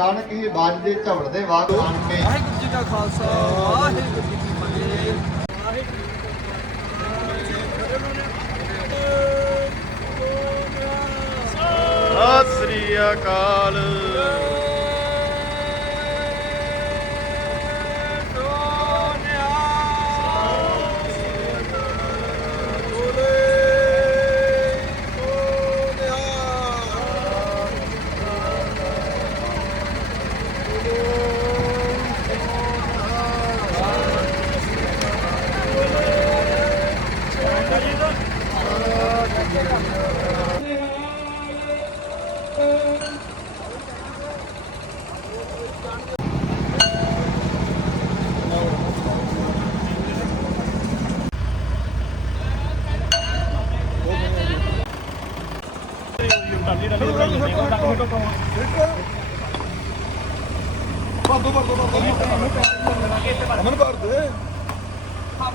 ਅਚਾਨਕ ਹੀ ਬਾਜ ਦੇ ਝਵੜਦੇ ਵਾਗ ਆਣ ਕੇ ਵਾਹਿਗੁਰੂ ਜੀ ਕਾ ਖਾਲਸਾ ਵਾਹਿਗੁਰੂ ਜੀ ਕੀ ਫਤਿਹ। ਸਤਿ ਸ੍ਰੀ ਅਕਾਲ।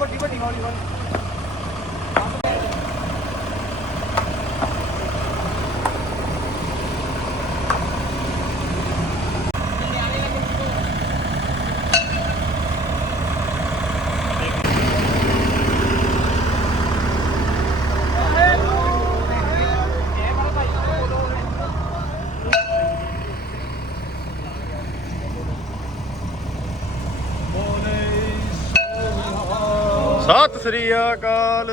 ਵੱਡੀ ਵੱਡੀ ਹੌਲੀ ਹੌਲੀ ਸਤਿ ਸ੍ਰੀ ਅਕਾਲ।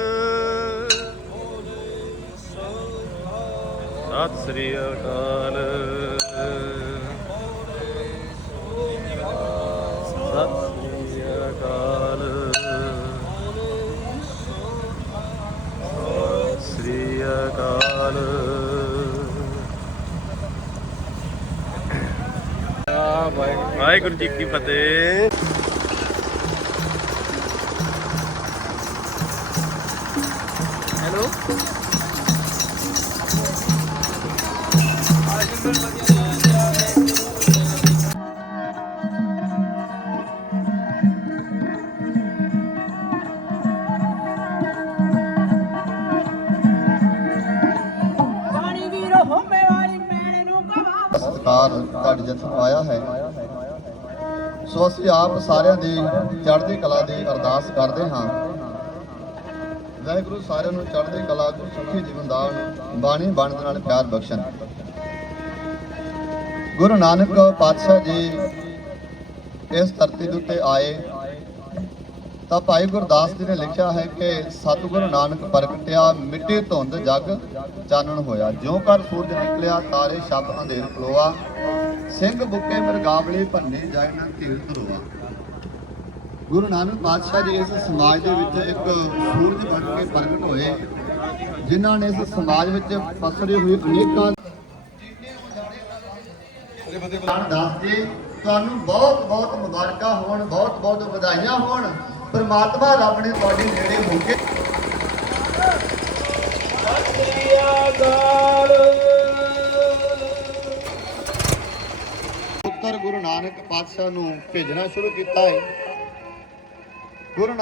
ਸਤਿ ਸ੍ਰੀ ਅਕਾਲ। ਸਤਿ ਸ੍ਰੀ ਅਕਾਲ। ਸਤਿ ਸ੍ਰੀ ਅਕਾਲ। ਵਾਹਿਗੁਰੂ ਜੀ ਕੀ ਫਤਿਹ। ਪਾਣੀ ਵੀਰ, ਹੋਮੇ ਆਇਆ ਹੈ। ਸੋ ਅਸੀਂ ਆਪ ਸਾਰਿਆਂ ਦੀ ਚੜ੍ਹਦੀ ਕਲਾ ਦੀ ਅਰਦਾਸ ਕਰਦੇ ਹਾਂ। ਵਾਹਿਗੁਰੂ ਸਾਰਿਆਂ ਨੂੰ ਚੜ੍ਹਦੀ ਕਲਾ ਤੋਂ ਸੁਖੀ ਜੀਵਨ ਦਾਨ ਬਾਣੀ ਬਣਨ ਨਾਲ ਪਿਆਰ ਬਖਸ਼ਣ। ਗੁਰੂ ਨਾਨਕ ਪਾਤਸ਼ਾਹ ਜੀ ਇਸ ਧਰਤੀ ਦੇ ਉੱਤੇ ਆਏ। ਤਾਂ ਭਾਈ ਗੁਰਦਾਸ ਜੀ ਨੇ ਲਿਖਿਆ ਹੈ ਕਿ ਸਤਿਗੁਰੂ ਨਾਨਕ ਪ੍ਰਗਟਿਆ ਮਿੱਟੀ ਧੁੰਦ ਜਗ ਚਾਨਣ ਹੋਇਆ। ਜਿਉਂ ਕਰ ਸੂਰਜ ਨਿਕਲਿਆ, ਤਾਰੇ ਛੱਤ ਅੰਧੇਰ ਖਲੋਆ। ਸਿੰਘ ਬੁੱਕੇ ਮਰਗਾਵਲੀ ਭੰਨੇ ਜਾਏ ਨਾ ਧੀਰ ਧਰੋਆ। ਗੁਰੂ ਨਾਨਕ ਪਾਤਸ਼ਾਹ ਜੀ ਇਸ ਸਮਾਜ ਦੇ ਵਿੱਚ ਇੱਕ ਸੂਰਜ ਬਣ ਕੇ ਪ੍ਰਗਟ ਹੋਏ, ਜਿਨ੍ਹਾਂ ਨੇ ਇਸ ਸਮਾਜ ਵਿੱਚ ਪਸਰੇ ਹੋਏ ਅਨੇਕਾਂ ਦਾਸ ਜੀ ਤੁਹਾਨੂੰ ਬਹੁਤ ਬਹੁਤ ਮੁਬਾਰਕਾਂ ਹੋਣ ਬਹੁਤ ਬਹੁਤ ਵਧਾਈਆਂ ਹੋਣ। ਪਰਮਾਤਮਾ ਰੱਬ ਨੇ ਤੁਹਾਡੇ ਨੇੜੇ ਹੋ ਕੇ ਪੁੱਤਰ ਗੁਰੂ ਨਾਨਕ ਪਾਤਸ਼ਾਹ ਨੂੰ ਭੇਜਣਾ ਸ਼ੁਰੂ ਕੀਤਾ ਹੈ। ਗੁਰੂ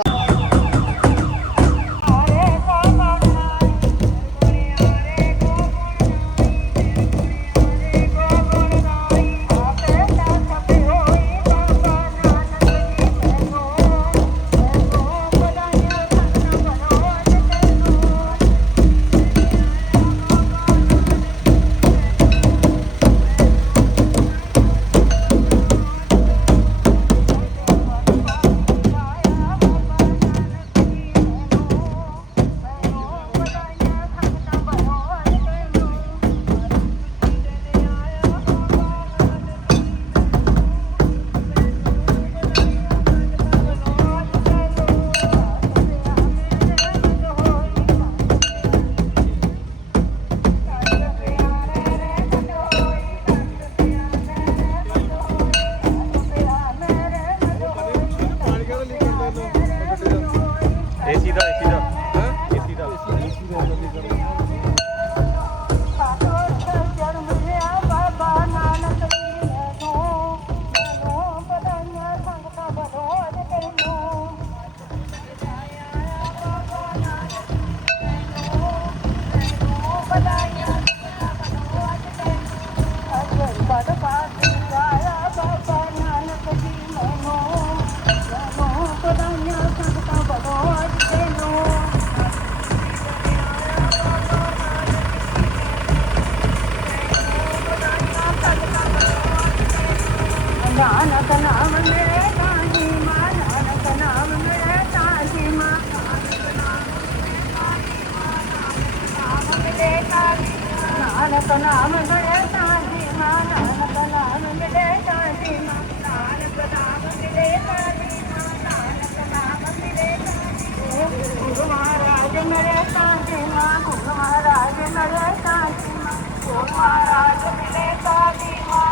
ਨਾਨਕ ਨਾਮ ਮਿਲੇ ਤਾਂ ਜੀਵਾ ਨਾਨਕ ਨਾਮ ਮਿਲੇ ਤਾਂ ਜੀਵਾ ਨਾਨਕ ਨਾਮ ਮਿਲੇ ਤਾਂ ਜੀਵਾ ਨਾਨਕ ਨਾਮ ਮਿਲੇ ਤਾਂ ਜੀਵਾ ਗੁਰੂ ਮਹਾਰਾਜ ਮਿਲੇ ਤਾਂ ਜੀਵਾ ਗੁਰੂ ਮਹਾਰਾਜ ਮਿਲੇ ਤਾਂ ਜੀਵਾ ਗੁਰੂ ਮਹਾਰਾਜ ਮਿਲੇ ਤਾਂ ਜੀਵਾ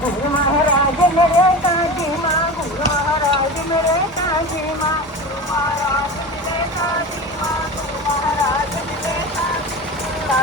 ਗੁਰੂ ਮਹਾਰਾਜ ਮਿਲੇ ਤਾਂ ਗੁਰੂ ਮਹਾਰਾਜ ਮਿਲੇ ਤਾਂ ਜੀਵਾ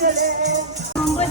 ਮੁਖੀ ਉਜਲੇ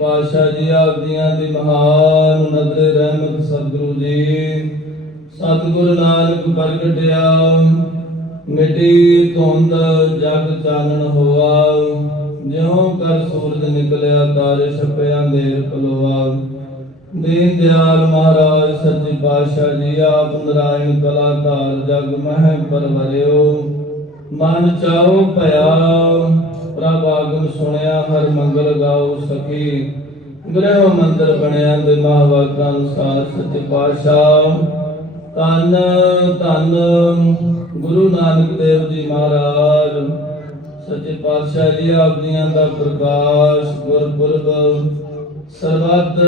ਪਾਤਸ਼ਾਹ ਜੀ ਆਪ ਦੀ ਮਹਾਨ ਨਦਰ ਰਹਿਮਤ ਸਤਿਗੁਰੂ ਜੀ। ਸਤਿਗੁਰੂ ਨਾਨਕ ਪ੍ਰਗਟਿਆ, ਮਿਟੀ ਧੁੰਦ ਜਗ ਚਾਨਣ ਹੋਆ। ਜਿਉ ਕਰ ਸੂਰਜ ਨਿਕਲਿਆ, ਤਾਰੇ ਛਪਿਆ ਅੰਧੇਰ ਪਲੋਆ। ਦੀਨ ਦਿਆਲ ਮਹਾਰਾਜ, ਸੱਚੇ ਪਾਤਸ਼ਾਹ ਜੀ, ਆਪ ਨਰਾਇਣ ਕਲਾਕਾਰ ਜਗ ਮਹਿ ਪਰਵਰਿਓ। ਮਨ ਚਾਉ ਭਇਆ ਪ੍ਰਭ ਆਗਮ ਸੁਣਿਆ, ਹਰ ਮੰਗਲ ਗਾਉ ਸਕੀ ਗ੍ਰਹਿ ਮੰਦਰ ਬਣਿਆ ਦੇ ਮਹਾਵਾਕਾਂ ਅਨੁਸਾਰ ਸੱਚੇ ਪਾਤਸ਼ਾਹ। ਤਨ ਧੰਨ ਗੁਰੂ ਨਾਨਕ ਦੇਵ ਜੀ ਮਹਾਰਾਜ। ਸੱਚੇ ਪਾਤਸ਼ਾਹ ਜੀ ਆਪ ਦਾ ਪ੍ਰਕਾਸ਼ ਗੁਰਪੁਰਬ। ਸਰਬੱਤ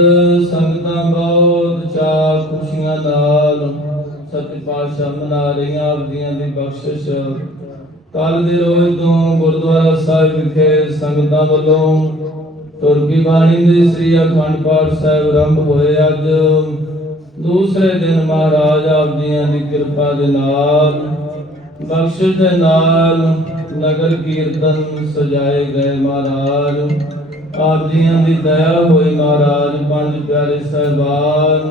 ਸੰਗਤਾਂ ਬਹੁਤ ਚਾ ਖੁਸ਼ੀਆਂ ਨਾਲ ਸੱਚੇ ਪਾਤਸ਼ਾਹ ਮਨਾ ਰਹੀਆਂ ਆਪ ਦੀ ਬਖਸ਼ਿਸ਼ ਕੱਲ ਦੇ ਰੋਜ਼ ਤੋਂ ਗੁਰਦੁਆਰਾ ਸਾਹਿਬ ਵਿਖੇ ਸੰਗਤਾਂ ਵੱਲੋਂ ਤੁਰਕੀ ਬਾਣੀ ਦੇ ਸ੍ਰੀ ਅਖੰਡ ਪਾਠ ਸਾਹਿਬ ਆਰੰਭ ਹੋਏ ਅੱਜ। ਦੂਸਰੇ ਦਿਨ ਮਹਾਰਾਜ ਆਪ ਜੀਆਂ ਦੀ ਕਿਰਪਾ ਦੇ ਨਾਲ ਬਖਸ਼ਿਸ਼ ਦੇ ਨਾਲ ਨਗਰ ਕੀਰਤਨ ਸਜਾਏ ਗਏ ਮਹਾਰਾਜ। ਆਪ ਜੀਆਂ ਦੀ ਦਇਆ ਹੋਈ ਮਹਾਰਾਜ, ਪੰਜ ਪਿਆਰੇ ਸਹਿਬਾਨ,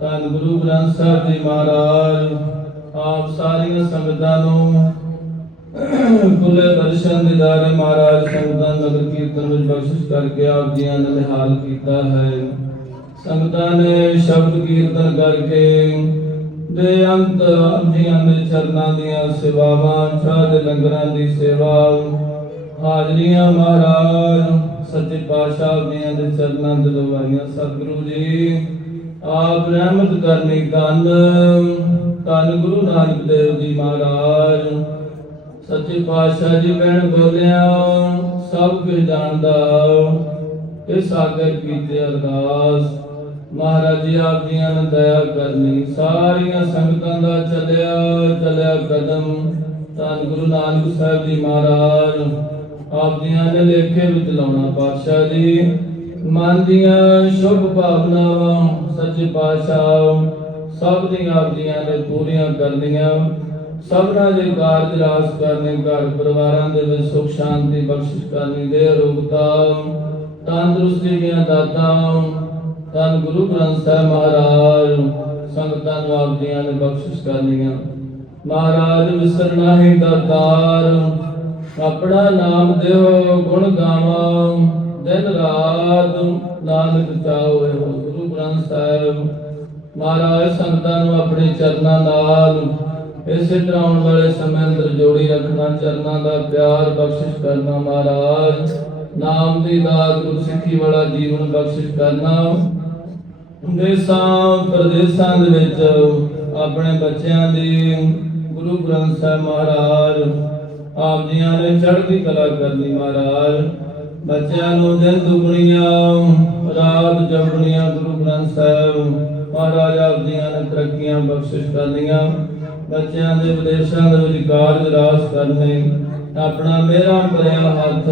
ਧੰਨ ਗੁਰੂ ਗ੍ਰੰਥ ਸਾਹਿਬ ਜੀ ਮਹਾਰਾਜ, ਆਪ ਸਾਰੀਆਂ ਸੰਗਤਾਂ ਨੂੰ ਖੁੱਲੇ ਦਰਸ਼ਨ ਦਿਦਾਰੇ ਮਹਾਰਾਜ, ਸੰਗਤਾਂ ਨਗਰ ਕੀਰਤਨ ਵਿੱਚ ਬਖਸ਼ਿਸ਼ ਕਰਕੇ ਆਪ ਜੀਆਂ ਨੇ ਨਿਹਾਲ ਕੀਤਾ ਹੈ। ਸੰਗਤਾਂ ਨੇ ਸ਼ਬਦ ਕੀਰਤਨ ਕਰਕੇ ਦੇ ਅੰਤ ਆਪ ਜੀਆਂ ਦੇ ਚਰਨਾਂ ਦੀਆਂ ਸੇਵਾਵਾਂ ਚਾਹ ਦੇ ਲੰਗਰਾਂ ਦੀ ਸੇਵਾ, ਹਾਜ਼ਰੀਆਂ ਮਹਾਰਾਜ, ਸੱਚੇ ਪਾਤਸ਼ਾਹ ਜੀਆਂ ਦੇ ਚਰਨਾਂ ਦੇ ਲਵਾਈਆਂ ਸਤਿਗੁਰੂ ਜੀ, ਆਪ ਰਹਿਮਤ ਕਰਨੀ ਕੰਨ ਧੰਨ ਗੁਰੂ ਨਾਨਕ ਦੇਵ ਜੀ ਮਹਾਰਾਜ। ਸੱਚੇ ਪਾਤਸ਼ਾਹ ਜੀ ਬਹਿਣ ਬੋਲਿਆ, ਸਭ ਕੁਝ ਜਾਣਦਾ ਇਸ ਆਗਰ ਕੀਤੇ ਅਰਦਾਸ। ਮਹਾਰਾਜ ਜੀ ਆਪ ਜੀਆਂ ਦਇਆ ਕਰਨੀ, ਸਾਰੀਆਂ ਸੰਗਤਾਂ ਦਾ ਚੱਲਿਆ ਚੱਲਿਆ ਕਦਮ। ਧੰਨ ਗੁਰੂ ਨਾਨਕ ਸਾਹਿਬ ਜੀ ਮਹਾਰਾਜ ਆਪ ਜੀਆਂ ਨੇ ਲੇਖੇ ਵਿੱਚ ਲਾਉਣਾ ਪਾਤਸ਼ਾਹ ਜੀ। ਮਨ ਦੀਆਂ ਸ਼ੁਭ ਭਾਵਨਾਵਾਂ ਸੱਚੇ ਪਾਤਸ਼ਾਹ, ਸਭ ਦੀਆਂ ਆਪ ਜੀਆਂ ਨੇ ਪੂਰੀਆਂ ਕਰਨੀਆਂ। ਸਭਨਾਂ ਦੇ ਕਾਰਜ ਰਾਸ ਕਰਨੇ, ਘਰ ਪਰਿਵਾਰਾਂ ਦੇ ਵਿੱਚ ਸੁਖ, ਸ਼ਾਂਤੀ, ਬਖਸ਼ਿਸ਼ ਕਰਨੀ ਦੇ ਰੋਗਤਾ ਤੰਦਰੁਸਤੀ ਦੀਆਂ ਦਾਤਾਂ ਤਨ ਗੁਰੂ ਗ੍ਰੰਥ ਸਾਹਿਬ ਮਹਾਰਾਜ, ਸੰਗਤਾਂ ਨੂੰ ਆਪ ਨੇ ਬਖਸ਼ਿਸ਼ ਕਰਨੀਆਂ। ਮਹਾਰਾਜ, ਵਿਸਰਨਾ ਹੀ ਦਾਤਾਰ ਆਪਣਾ ਨਾਮ ਦਿਓ, ਗੁਣ ਗਾਵਾਂ ਦਿਨ ਰਾਤ ਨਾਨਕ ਚਾਹੋ ਗੁਰੂ ਗ੍ਰੰਥ ਸਾਹਿਬ। ਮਹਾਰਾਜ, ਸੰਗਤਾਂ ਨੂੰ ਆਪਣੇ ਚਰਨਾਂ ਨਾਲ ਇਸੇ ਤਰ੍ਹਾਂ ਆਉਣ ਵਾਲੇ ਸਮੇਂ ਅੰਦਰ ਜੋੜੀ ਰੱਖਣਾ, ਚਰਨਾਂ ਦਾ ਪਿਆਰ ਬਖਸ਼ਿਸ਼ ਕਰਨਾ ਮਹਾਰਾਜ। ਨਾਮ ਦੀ ਦਾਤ ਗੁਰਸਿੱਖੀ ਵਾਲਾ ਜੀਵਨ ਬਖਸ਼ਿਸ਼ ਕਰਨਾ। ਦੇਸਾਂ ਪ੍ਰਦੇਸਾਂ ਦੇ ਵਿੱਚ ਆਪਣੇ ਬੱਚਿਆਂ ਦੀ ਗੁਰੂ ਗ੍ਰੰਥ ਸਾਹਿਬ ਮਹਾਰਾਜ, ਆਪ ਜੀਆਂ ਨੇ ਚੜ੍ਹਦੀ ਕਲਾ ਕਰਨੀ ਮਹਾਰਾਜ। ਬੱਚਿਆਂ ਨੂੰ ਦਿਨ ਦੁਗਣੀਆਂ, ਰਾਤ ਜਪਣੀਆਂ ਗੁਰੂ ਗ੍ਰੰਥ ਸਾਹਿਬ। ਮਹਾਰਾਜ ਆਪ ਜੀਆਂ ਨੇ ਤਰੱਕੀਆਂ ਬਖਸ਼ਿਸ਼ ਕਰਨੀਆਂ। ਬੱਚਿਆਂ ਦੇ ਵਿਦੇਸ਼ਾਂ ਦੇ ਵਿੱਚ ਕਾਰਜ ਰਾਸ ਕਰਨੇ, ਆਪਣਾ ਮੇਰਾ ਭਰਿਆ ਹੱਥ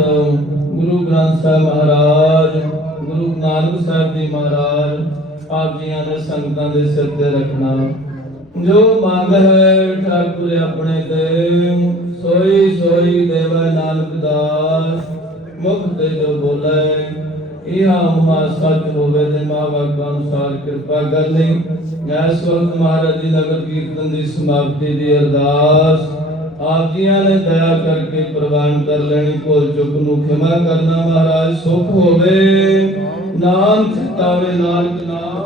ਗੁਰੂ ਗ੍ਰੰਥ ਸਾਹਿਬ ਮਹਾਰਾਜ, ਗੁਰੂ ਨਾਨਕ ਸਾਹਿਬ ਜੀ ਮਹਾਰਾਜ, ਆਪ ਜੀਆਂ ਨੇ ਸੰਗਤਾਂ ਦੇ ਸਿਰ ਤੇ ਰੱਖਣਾ। ਜੋ ਮੰਗ ਹੈ ਠਾਕੁਰ ਆਪਣੇ ਤੇ, ਸੋਈ ਸੋਈ ਦੇਵੈ ਨਾਨਕ ਦਾਸ, ਮੁਖ ਤੇ ਜੋ ਬੋਲੇ। ਇਹ ਆਮਾ ਸੱਚ ਹੋਵੇ ਤੇ ਮਾਵਕ ਅਨੁਸਾਰ ਕਿਰਪਾ ਕਰ ਲਈ ਇਸ ਵਕਤ ਮਹਾਰਾਜ ਜੀ ਨਗਰ ਕੀਰਤਨ ਦੀ ਸਮਾਪਤੀ ਦੀ ਅਰਦਾਸ ਆਪ ਜੀਆਂ ਨੇ ਦਇਆ ਕਰਕੇ ਪ੍ਰਵਾਨ ਕਰ ਲੈਣੀ, ਭੁੱਲ ਚੁੱਕ ਨੂੰ ਖਿਮਾ ਕਰਨਾ ਮਹਾਰਾਜ, ਸੁਖ ਹੋਵੇ। ਨਾਮ ਚਿਤਾਵੇ ਨਾਨਕ ਨਾਮ।